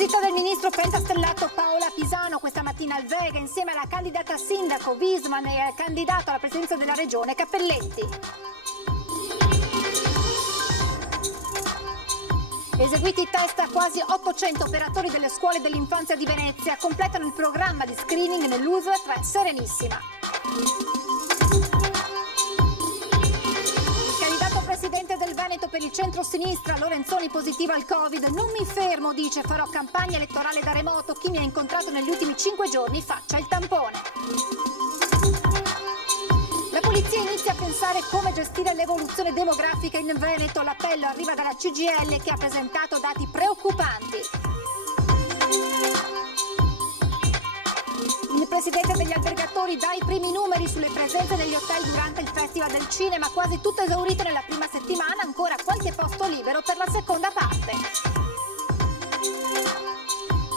Visita del ministro pentastellato Paola Pisano questa mattina al Vega insieme alla candidata sindaco Wiesmann e al candidato alla presidenza della regione Cappelletti. Eseguiti test a quasi 800 operatori delle scuole dell'infanzia di Venezia, completano il programma di screening nell'USL 3 Serenissima. Presidente del Veneto per il centro-sinistra, Lorenzoni positivo al Covid. Non mi fermo, dice, farò campagna elettorale da remoto. Chi mi ha incontrato negli ultimi 5 giorni faccia il tampone. La polizia inizia a pensare come gestire l'evoluzione demografica in Veneto. L'appello arriva dalla CGIL che ha presentato dati preoccupanti. Il presidente degli albergatori dà i primi numeri sulle presenze negli hotel durante il Festival del Cinema, quasi tutto esaurito nella prima settimana, ancora qualche posto libero per la seconda parte.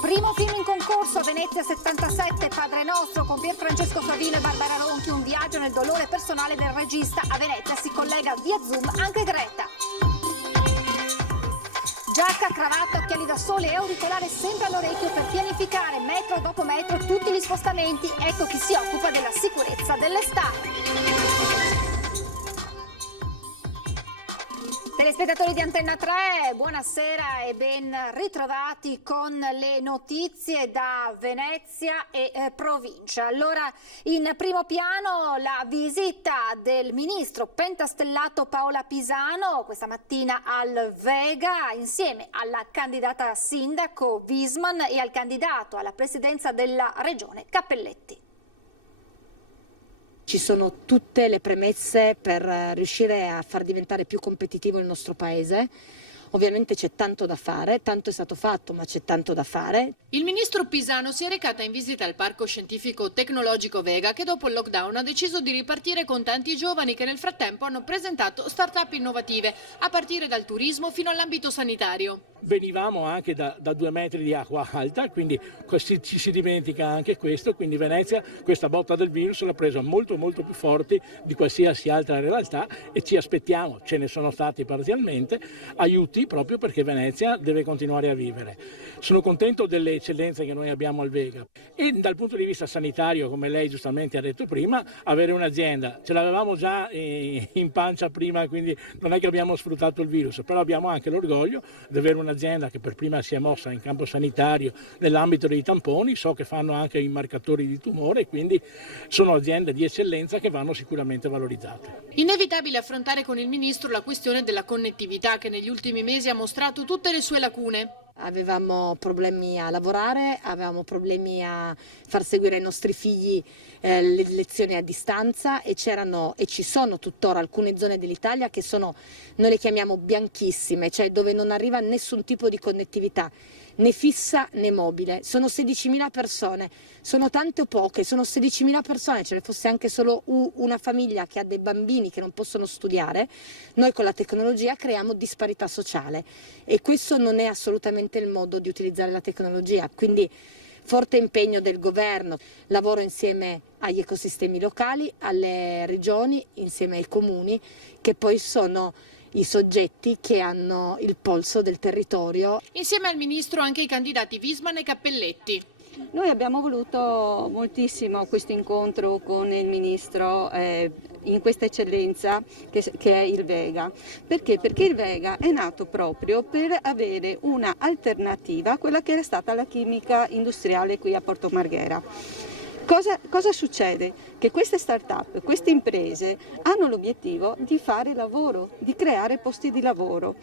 Primo film in concorso a Venezia 77, Padre Nostro, con Pier Francesco Favino e Barbara Ronchi, un viaggio nel dolore personale del regista. A Venezia si collega via Zoom anche Greta. Giacca, cravatta, occhiali da sole e auricolare sempre all'orecchio per pianificare metro dopo metro tutti gli spostamenti. Ecco chi si occupa della sicurezza dell'estate. Telespettatori di Antenna 3, buonasera e ben ritrovati con le notizie da Venezia e provincia. Allora, in primo piano la visita del ministro pentastellato Paola Pisano questa mattina al Vega insieme alla candidata sindaco Wiesmann e al candidato alla presidenza della regione Cappelletti. Ci sono tutte le premesse per riuscire a far diventare più competitivo il nostro paese. Ovviamente c'è tanto da fare, tanto è stato fatto, ma c'è tanto da fare. Il ministro Pisano si è recata in visita al Parco Scientifico Tecnologico Vega, che dopo il lockdown ha deciso di ripartire con tanti giovani che nel frattempo hanno presentato start-up innovative, a partire dal turismo fino all'ambito sanitario. Venivamo anche da 2 metri di acqua alta, quindi ci si dimentica anche questo, quindi Venezia questa botta del virus l'ha presa molto più forte di qualsiasi altra realtà e ci aspettiamo, ce ne sono stati parzialmente, aiuti proprio perché Venezia deve continuare a vivere. Sono contento delle eccellenze che noi abbiamo al Vega e dal punto di vista sanitario, come lei giustamente ha detto prima, avere un'azienda, ce l'avevamo già in pancia prima, quindi non è che abbiamo sfruttato il virus, però abbiamo anche l'orgoglio di avere un'azienda che per prima si è mossa in campo sanitario nell'ambito dei tamponi, so che fanno anche i marcatori di tumore, quindi sono aziende di eccellenza che vanno sicuramente valorizzate. Inevitabile affrontare con il ministro la questione della connettività che negli ultimi mesi ha mostrato tutte le sue lacune. Avevamo problemi a lavorare, avevamo problemi a far seguire ai nostri figli le lezioni a distanza e c'erano e ci sono tuttora alcune zone dell'Italia che sono, noi le chiamiamo bianchissime, cioè dove non arriva nessun tipo di connettività, né fissa né mobile. Sono 16.000 persone, sono tante o poche, sono 16.000 persone, ce ne fosse anche solo una famiglia che ha dei bambini che non possono studiare, noi con la tecnologia creiamo disparità sociale e questo non è assolutamente il modo di utilizzare la tecnologia, quindi forte impegno del governo, lavoro insieme agli ecosistemi locali, alle regioni, insieme ai comuni, che poi sono i soggetti che hanno il polso del territorio. Insieme al ministro anche i candidati Wiesmann e Cappelletti. Noi abbiamo voluto moltissimo questo incontro con il ministro in questa eccellenza che è il Vega. Perché? Perché il Vega è nato proprio per avere una alternativa a quella che era stata la chimica industriale qui a Porto Marghera. Cosa succede? Che queste start-up, queste imprese hanno l'obiettivo di fare lavoro, di creare posti di lavoro,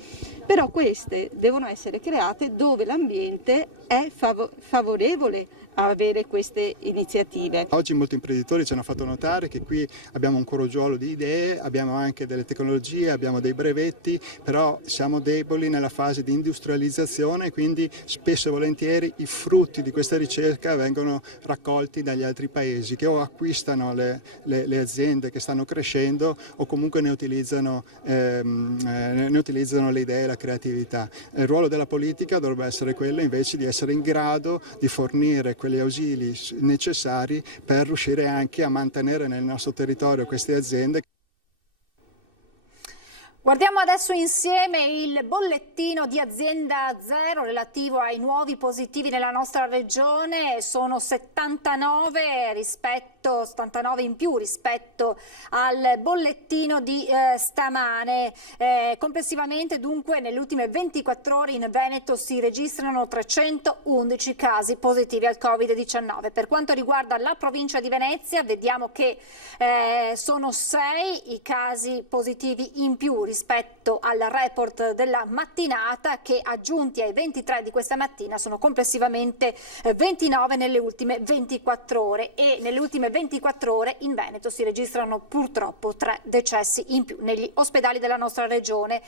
però queste devono essere create dove l'ambiente è favorevole a avere queste iniziative. Oggi molti imprenditori ci hanno fatto notare che qui abbiamo un crogiolo di idee, abbiamo anche delle tecnologie, abbiamo dei brevetti, però siamo deboli nella fase di industrializzazione, quindi spesso e volentieri i frutti di questa ricerca vengono raccolti dagli altri paesi che o acquistano le aziende che stanno crescendo o comunque ne utilizzano le idee e la creatività. Il ruolo della politica dovrebbe essere quello invece di essere in grado di fornire quegli ausili necessari per riuscire anche a mantenere nel nostro territorio queste aziende. Guardiamo adesso insieme il bollettino di Azienda Zero relativo ai nuovi positivi nella nostra regione. Sono 79 in più rispetto al bollettino di stamane. Complessivamente dunque nelle ultime 24 ore in Veneto si registrano 311 casi positivi al Covid-19. Per quanto riguarda la provincia di Venezia vediamo che sono 6 i casi positivi in più rispetto al report della mattinata, che aggiunti ai 23 di questa mattina sono complessivamente 29 nelle ultime 24 ore, e nelle ultime 24 ore in Veneto si registrano purtroppo 3 decessi in più negli ospedali della nostra regione.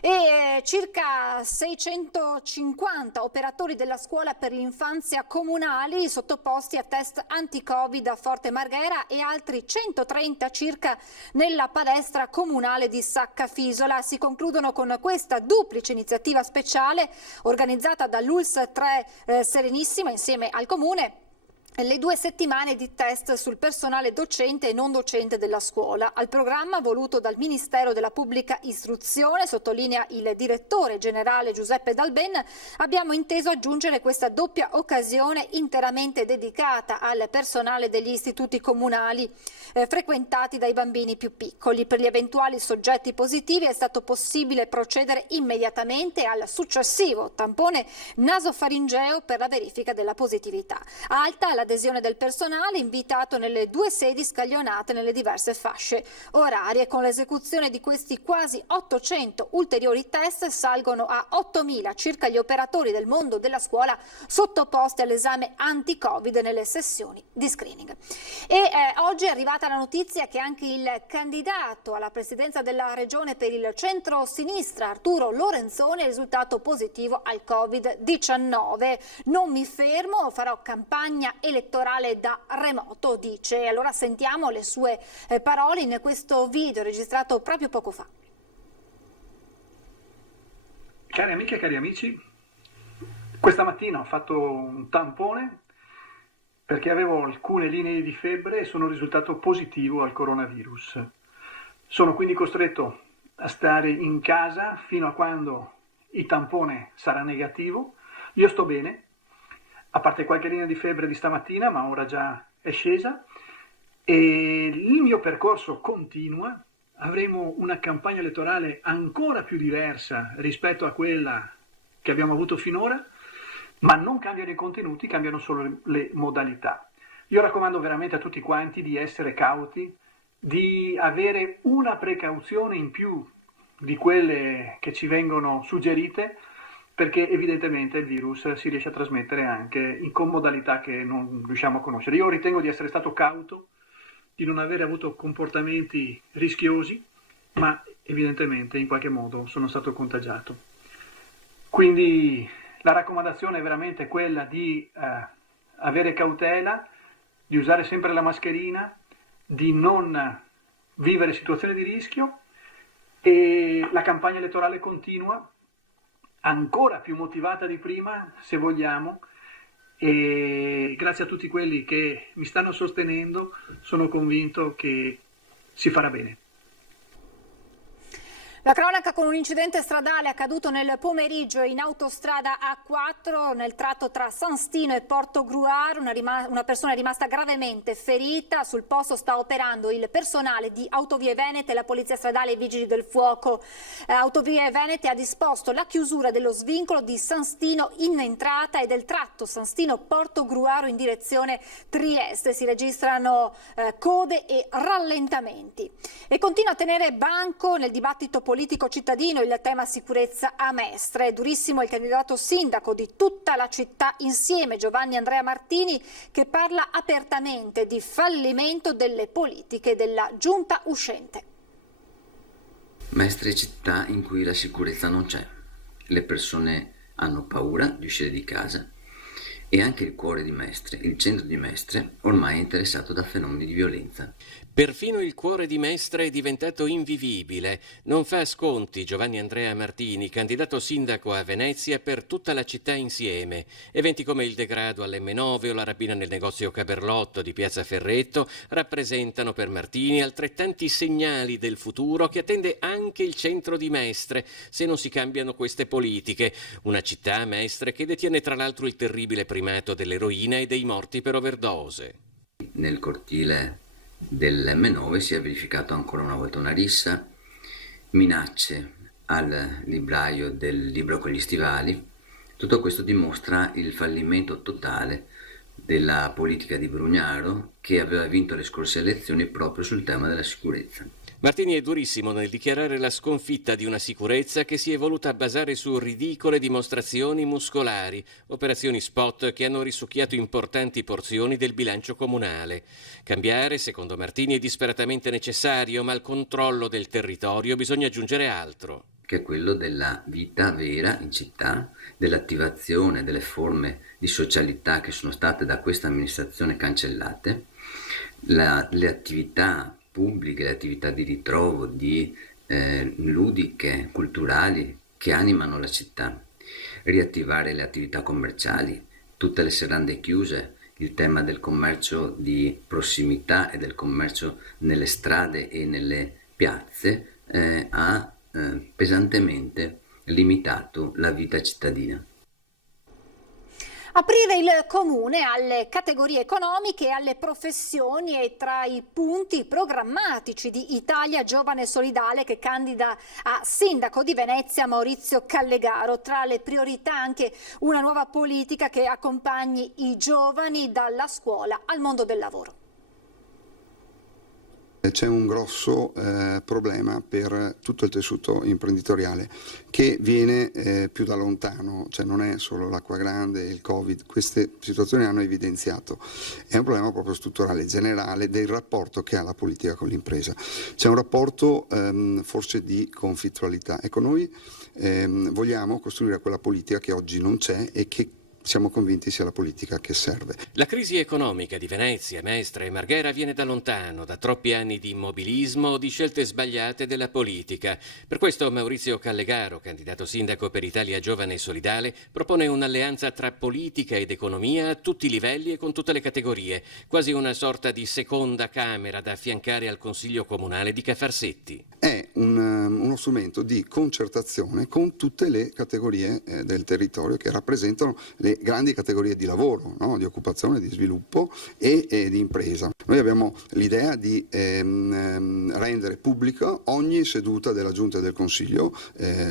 E circa 650 operatori della scuola per l'infanzia comunali sottoposti a test anti-Covid a Forte Marghera e altri 130 circa nella palestra comunale di Saccafisola. Si concludono con questa duplice iniziativa speciale organizzata dall'ULSS 3 Serenissima insieme al Comune, le 2 settimane di test sul personale docente e non docente della scuola. Al programma voluto dal Ministero della Pubblica Istruzione, sottolinea il direttore generale Giuseppe Dalben, abbiamo inteso aggiungere questa doppia occasione interamente dedicata al personale degli istituti comunali frequentati dai bambini più piccoli. Per gli eventuali soggetti positivi è stato possibile procedere immediatamente al successivo tampone nasofaringeo per la verifica della positività. Alta l'adesione del personale invitato nelle 2 sedi scaglionate nelle diverse fasce orarie. Con l'esecuzione di questi quasi 800 ulteriori test salgono a 8.000 circa gli operatori del mondo della scuola sottoposti all'esame anti-Covid nelle sessioni di screening. E oggi è arrivata la notizia che anche il candidato alla presidenza della regione per il centro-sinistra, Arturo Lorenzoni, è risultato positivo al Covid-19. Non mi fermo, farò campagna elettorale da remoto, dice. Allora sentiamo le sue parole in questo video registrato proprio poco fa. Cari amiche e cari amici, questa mattina ho fatto un tampone perché avevo alcune linee di febbre e sono risultato positivo al coronavirus. Sono quindi costretto a stare in casa fino a quando il tampone sarà negativo. Io sto bene, a parte qualche linea di febbre di stamattina, ma ora già è scesa, e il mio percorso continua. Avremo una campagna elettorale ancora più diversa rispetto a quella che abbiamo avuto finora, ma non cambiano i contenuti, cambiano solo le modalità. Io raccomando veramente a tutti quanti di essere cauti, di avere una precauzione in più di quelle che ci vengono suggerite, perché evidentemente il virus si riesce a trasmettere anche con modalità che non riusciamo a conoscere. Io ritengo di essere stato cauto, di non avere avuto comportamenti rischiosi, ma evidentemente in qualche modo sono stato contagiato. Quindi la raccomandazione è veramente quella di avere cautela, di usare sempre la mascherina, di non vivere situazioni di rischio, e la campagna elettorale continua, ancora più motivata di prima, se vogliamo, e grazie a tutti quelli che mi stanno sostenendo sono convinto che si farà bene. La cronaca con un incidente stradale accaduto nel pomeriggio in autostrada A4 nel tratto tra San Stino e Porto Gruaro. Una persona è rimasta gravemente ferita. Sul posto sta operando il personale di Autovie Venete, la Polizia Stradale e i Vigili del Fuoco. Autovie Venete ha disposto la chiusura dello svincolo di San Stino in entrata e del tratto San Stino-Porto Gruaro in direzione Trieste. Si registrano code e rallentamenti. E continua a tenere banco nel dibattito politico cittadino il tema sicurezza a Mestre. È durissimo il candidato sindaco di tutta la città insieme, Giovanni Andrea Martini, che parla apertamente di fallimento delle politiche della giunta uscente. Mestre è città in cui la sicurezza non c'è. Le persone hanno paura di uscire di casa E anche il cuore di Mestre, il centro di Mestre, ormai è interessato da fenomeni di violenza. Perfino il cuore di Mestre è diventato invivibile. Non fa sconti Giovanni Andrea Martini, candidato sindaco a Venezia per tutta la città insieme. Eventi come il degrado all'M9 o la rapina nel negozio Caberlotto di Piazza Ferretto rappresentano per Martini altrettanti segnali del futuro che attende anche il centro di Mestre, se non si cambiano queste politiche. Una città, Mestre, che detiene tra l'altro il terribile primato dell'eroina e dei morti per overdose. Nel cortile dell'M9 si è verificato ancora una volta una rissa, minacce al libraio del libro con gli stivali. Tutto questo dimostra il fallimento totale della politica di Brugnaro, che aveva vinto le scorse elezioni proprio sul tema della sicurezza. Martini è durissimo nel dichiarare la sconfitta di una sicurezza che si è voluta basare su ridicole dimostrazioni muscolari, operazioni spot che hanno risucchiato importanti porzioni del bilancio comunale. Cambiare, secondo Martini, è disperatamente necessario, ma al controllo del territorio bisogna aggiungere altro. Che è quello della vita vera in città, dell'attivazione delle forme di socialità che sono state da questa amministrazione cancellate, le attività pubbliche, le attività di ritrovo, ludiche, culturali che animano la città, riattivare le attività commerciali, tutte le serrande chiuse, il tema del commercio di prossimità e del commercio nelle strade e nelle piazze ha pesantemente limitato la vita cittadina. Aprire il comune alle categorie economiche e alle professioni è tra i punti programmatici di Italia Giovane Solidale, che candida a sindaco di Venezia Maurizio Callegaro. Tra le priorità anche una nuova politica che accompagni i giovani dalla scuola al mondo del lavoro. C'è un grosso problema per tutto il tessuto imprenditoriale che viene più da lontano, cioè non è solo l'acqua grande, il Covid, queste situazioni hanno evidenziato, è un problema proprio strutturale, generale del rapporto che ha la politica con l'impresa. C'è un rapporto forse di conflittualità. Ecco, noi vogliamo costruire quella politica che oggi non c'è e che siamo convinti sia la politica che serve. La crisi economica di Venezia, Mestre e Marghera viene da lontano, da troppi anni di immobilismo o di scelte sbagliate della politica. Per questo Maurizio Callegaro, candidato sindaco per Italia Giovane e Solidale, propone un'alleanza tra politica ed economia a tutti i livelli e con tutte le categorie, quasi una sorta di seconda camera da affiancare al Consiglio Comunale di Cafarsetti. È uno strumento di concertazione con tutte le categorie del territorio che rappresentano le grandi categorie di lavoro, no? Di occupazione, di sviluppo e di impresa. Noi abbiamo l'idea di rendere pubblica ogni seduta della Giunta del Consiglio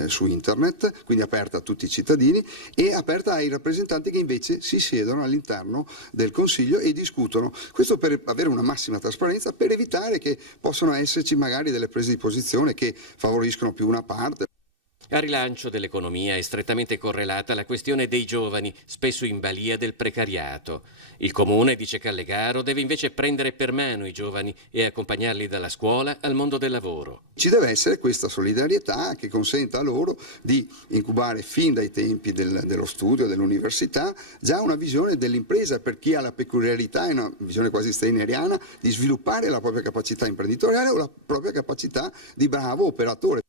su internet, quindi aperta a tutti i cittadini e aperta ai rappresentanti che invece si siedono all'interno del Consiglio e discutono. Questo per avere una massima trasparenza, per evitare che possano esserci magari delle prese di posizione che favoriscono più una parte. Al rilancio dell'economia è strettamente correlata la questione dei giovani, spesso in balia del precariato. Il Comune, dice Callegaro, deve invece prendere per mano i giovani e accompagnarli dalla scuola al mondo del lavoro. Ci deve essere questa solidarietà che consenta loro di incubare fin dai tempi dello studio, dell'università, già una visione dell'impresa per chi ha la peculiarità, è una visione quasi steineriana, di sviluppare la propria capacità imprenditoriale o la propria capacità di bravo operatore.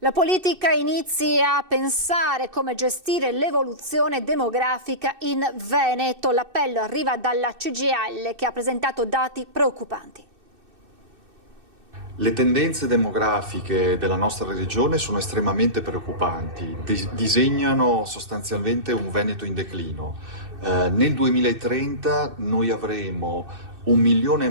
La politica inizi a pensare come gestire l'evoluzione demografica in Veneto. L'appello arriva dalla CGIL, che ha presentato dati preoccupanti. Le tendenze demografiche della nostra regione sono estremamente preoccupanti, disegnano sostanzialmente un Veneto in declino. Nel 2030 noi avremo 1,5 milioni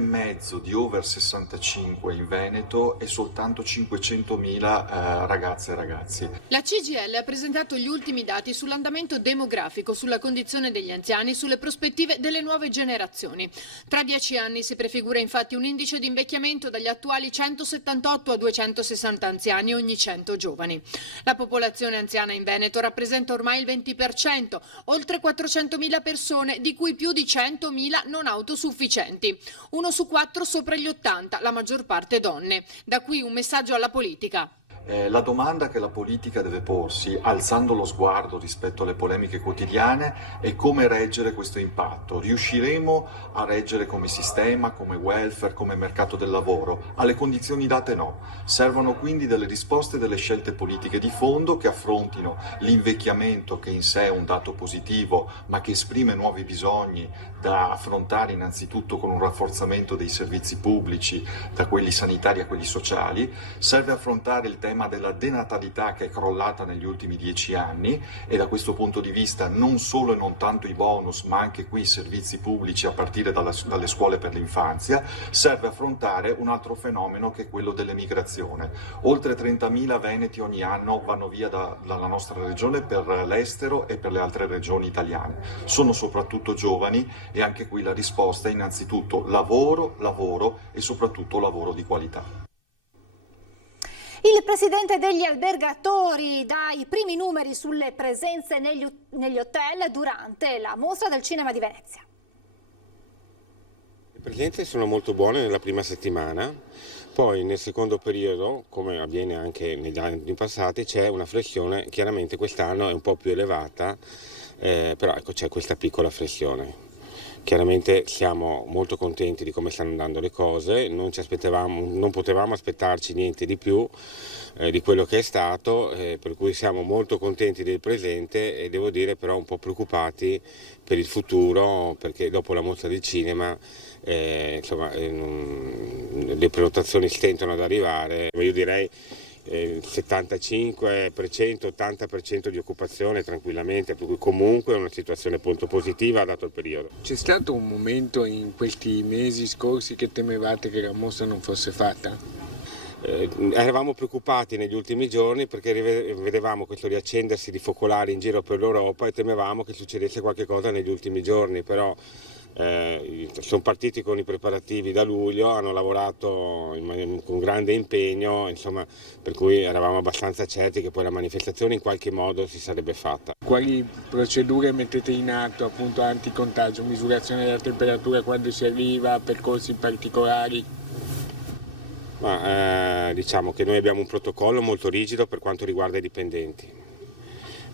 di over 65 in Veneto e soltanto 500.000 ragazze e ragazzi. La CGIL ha presentato gli ultimi dati sull'andamento demografico, sulla condizione degli anziani, sulle prospettive delle nuove generazioni. Tra 10 anni si prefigura infatti un indice di invecchiamento dagli attuali 178 a 260 anziani ogni 100 giovani. La popolazione anziana in Veneto rappresenta ormai il 20%, oltre 400.000 persone, di cui più di 100.000 non autosufficienti. 1 su 4 sopra gli 80, la maggior parte donne. Da qui un messaggio alla politica. La domanda che la politica deve porsi, alzando lo sguardo rispetto alle polemiche quotidiane, è come reggere questo impatto. Riusciremo a reggere come sistema, come welfare, come mercato del lavoro? Alle condizioni date no. Servono quindi delle risposte e delle scelte politiche di fondo che affrontino l'invecchiamento, che in sé è un dato positivo, ma che esprime nuovi bisogni da affrontare innanzitutto con un rafforzamento dei servizi pubblici, da quelli sanitari a quelli sociali. Serve affrontare il tema della denatalità che è crollata negli ultimi 10 anni e da questo punto di vista non solo e non tanto i bonus, ma anche qui i servizi pubblici a partire dalle scuole per l'infanzia. Serve affrontare un altro fenomeno che è quello dell'emigrazione. Oltre 30.000 veneti ogni anno vanno via dalla nostra regione per l'estero e per le altre regioni italiane. Sono soprattutto giovani e anche qui la risposta è innanzitutto lavoro, lavoro e soprattutto lavoro di qualità. Il presidente degli albergatori dà i primi numeri sulle presenze negli hotel durante la mostra del cinema di Venezia. Le presenze sono molto buone nella prima settimana, poi nel secondo periodo, come avviene anche negli anni passati, c'è una flessione, chiaramente quest'anno è un po' più elevata, però ecco c'è questa piccola flessione. Chiaramente siamo molto contenti di come stanno andando le cose, non potevamo aspettarci niente di più di quello che è stato, per cui siamo molto contenti del presente e devo dire però un po' preoccupati per il futuro, perché dopo la mostra del cinema le prenotazioni stentano ad arrivare. Io direi 75%, 80% di occupazione tranquillamente, per cui comunque è una situazione molto positiva dato il periodo. C'è stato un momento in questi mesi scorsi che temevate che la mostra non fosse fatta? Eravamo preoccupati negli ultimi giorni perché vedevamo questo riaccendersi di focolari in giro per l'Europa e temevamo che succedesse qualche cosa negli ultimi giorni, però sono partiti con i preparativi da luglio, hanno lavorato con grande impegno, insomma, per cui eravamo abbastanza certi che poi la manifestazione in qualche modo si sarebbe fatta. Quali procedure mettete in atto, appunto, anticontagio, misurazione della temperatura quando si arriva, percorsi particolari? Diciamo che noi abbiamo un protocollo molto rigido per quanto riguarda i dipendenti.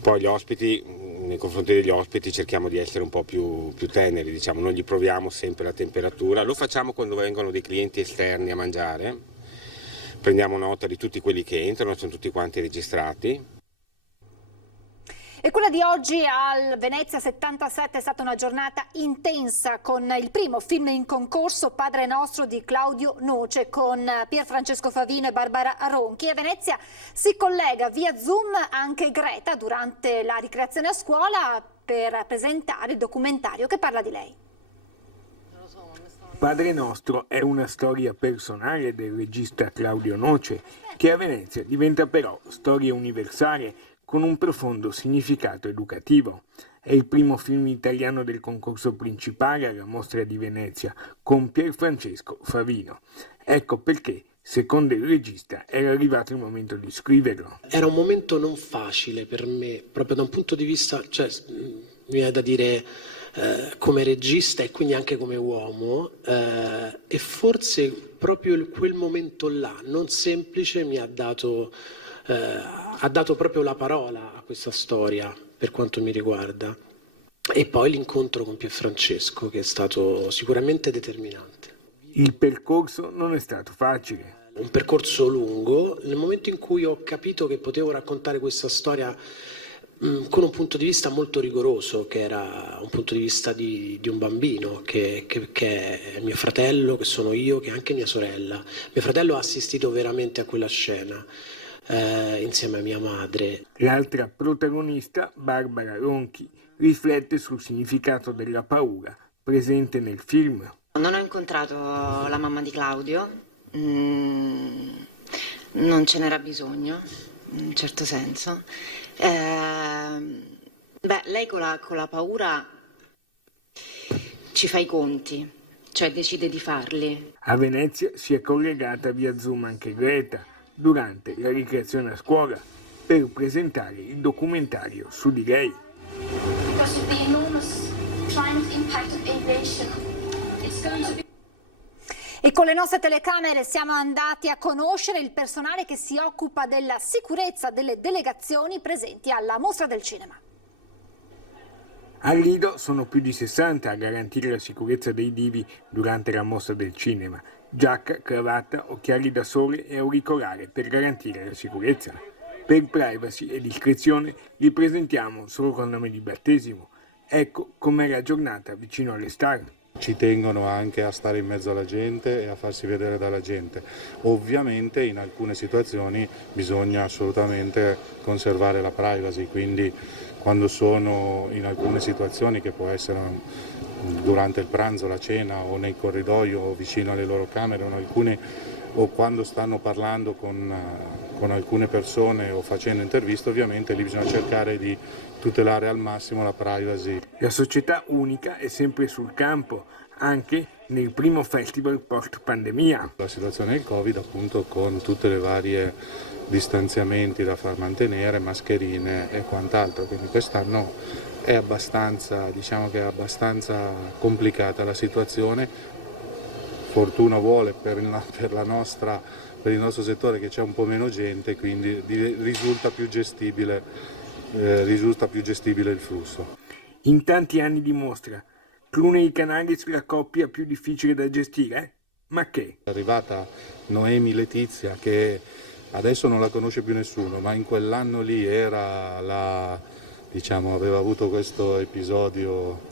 Poi gli ospiti, nei confronti degli ospiti cerchiamo di essere un po' più teneri, diciamo, non gli proviamo sempre la temperatura, lo facciamo quando vengono dei clienti esterni a mangiare, prendiamo nota di tutti quelli che entrano, sono tutti quanti registrati. E quella di oggi al Venezia 77 è stata una giornata intensa con il primo film in concorso, Padre Nostro di Claudio Noce, con Pier Francesco Favino e Barbara Ronchi. A Venezia si collega via Zoom anche Greta durante la ricreazione a scuola per presentare il documentario che parla di lei. Padre Nostro è una storia personale del regista Claudio Noce, che a Venezia diventa però storia universale con un profondo significato educativo. È il primo film italiano del concorso principale alla Mostra di Venezia, con Pier Francesco Favino. Ecco perché, secondo il regista, era arrivato il momento di scriverlo. Era un momento non facile per me, proprio da un punto di vista, mi viene da dire come regista e quindi anche come uomo, e forse proprio quel momento là, non semplice, mi ha dato proprio la parola a questa storia per quanto mi riguarda, e poi l'incontro con Pier Francesco che è stato sicuramente determinante. Il percorso non è stato facile. Un percorso lungo, nel momento in cui ho capito che potevo raccontare questa storia con un punto di vista molto rigoroso, che era un punto di vista di un bambino, che è mio fratello, che sono io, che è anche mia sorella. Mio fratello ha assistito veramente a quella scena, insieme a mia madre. L'altra protagonista, Barbara Ronchi, riflette sul significato della paura presente nel film. Non ho incontrato la mamma di Claudio, non ce n'era bisogno, in un certo senso. Lei con la paura ci fa i conti, cioè decide di farli. A Venezia si è collegata via Zoom anche Greta durante la ricreazione a scuola per presentare il documentario su di lei. E con le nostre telecamere siamo andati a conoscere il personale che si occupa della sicurezza delle delegazioni presenti alla Mostra del Cinema. Al Lido sono più di 60 a garantire la sicurezza dei divi durante la Mostra del Cinema. Giacca, cravatta, occhiali da sole e auricolare per garantire la sicurezza. Per privacy e discrezione li presentiamo solo col nome di battesimo. Ecco com'è la giornata vicino alle star. Ci tengono anche a stare in mezzo alla gente e a farsi vedere dalla gente. Ovviamente in alcune situazioni bisogna assolutamente conservare la privacy, quindi quando sono in alcune situazioni, che può essere durante il pranzo, la cena o nel corridoio o vicino alle loro camere o quando stanno parlando con alcune persone o facendo interviste, ovviamente lì bisogna cercare di tutelare al massimo la privacy. La società unica è sempre sul campo, anche nel primo festival post-pandemia. La situazione del Covid, appunto, con tutte le varie distanziamenti da far mantenere, mascherine e quant'altro, quindi quest'anno è abbastanza complicata la situazione. Fortuna vuole per il nostro settore che c'è un po' meno gente, quindi risulta più gestibile il flusso. In tanti anni di mostra, Clooney Canalis la coppia più difficile da gestire? Ma che? È arrivata Noemi Letizia, che adesso non la conosce più nessuno, ma in quell'anno lì era aveva avuto questo episodio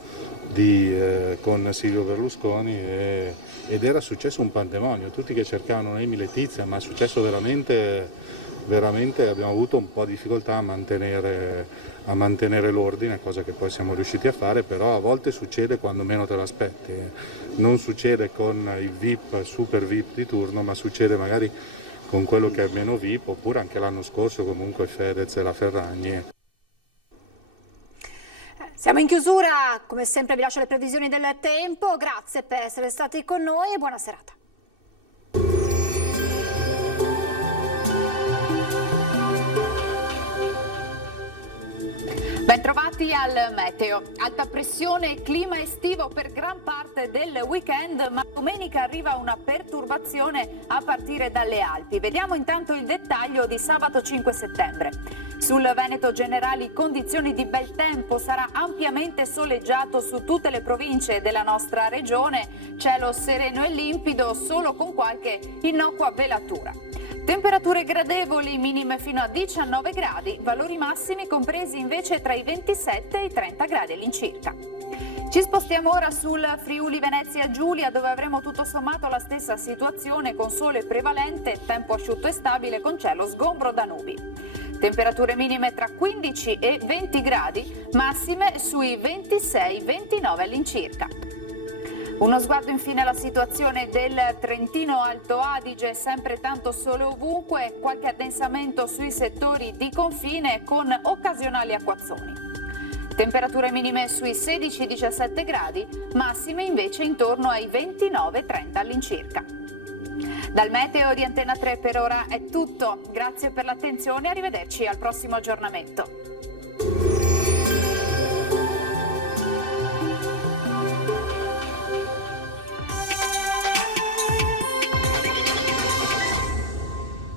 con Silvio Berlusconi ed era successo un pandemonio, tutti che cercavano Noemi Letizia, ma è successo veramente, abbiamo avuto un po' di difficoltà a mantenere l'ordine, cosa che poi siamo riusciti a fare, però a volte succede quando meno te l'aspetti, non succede con il VIP, super VIP di turno, ma succede magari con quello che è meno VIP, oppure anche l'anno scorso comunque Fedez e la Ferragni. Siamo in chiusura, come sempre vi lascio le previsioni del tempo, grazie per essere stati con noi e buona serata. Bentrovati al meteo. Alta pressione e clima estivo per gran parte del weekend, ma domenica arriva una perturbazione a partire dalle Alpi. Vediamo intanto il dettaglio di sabato 5 settembre. Sul Veneto generali condizioni di bel tempo, sarà ampiamente soleggiato su tutte le province della nostra regione, cielo sereno e limpido solo con qualche innocua velatura. Temperature gradevoli, minime fino a 19 gradi, valori massimi compresi invece tra i 27 e i 30 gradi all'incirca. Ci spostiamo ora sul Friuli Venezia Giulia, dove avremo tutto sommato la stessa situazione con sole prevalente, tempo asciutto e stabile con cielo sgombro da nubi. Temperature minime tra 15 e 20 gradi, massime sui 26-29 all'incirca. Uno sguardo infine alla situazione del Trentino Alto Adige, sempre tanto sole ovunque, qualche addensamento sui settori di confine con occasionali acquazzoni. Temperature minime sui 16-17 gradi, massime invece intorno ai 29-30 all'incirca. Dal meteo di Antena 3 per ora è tutto, grazie per l'attenzione e arrivederci al prossimo aggiornamento.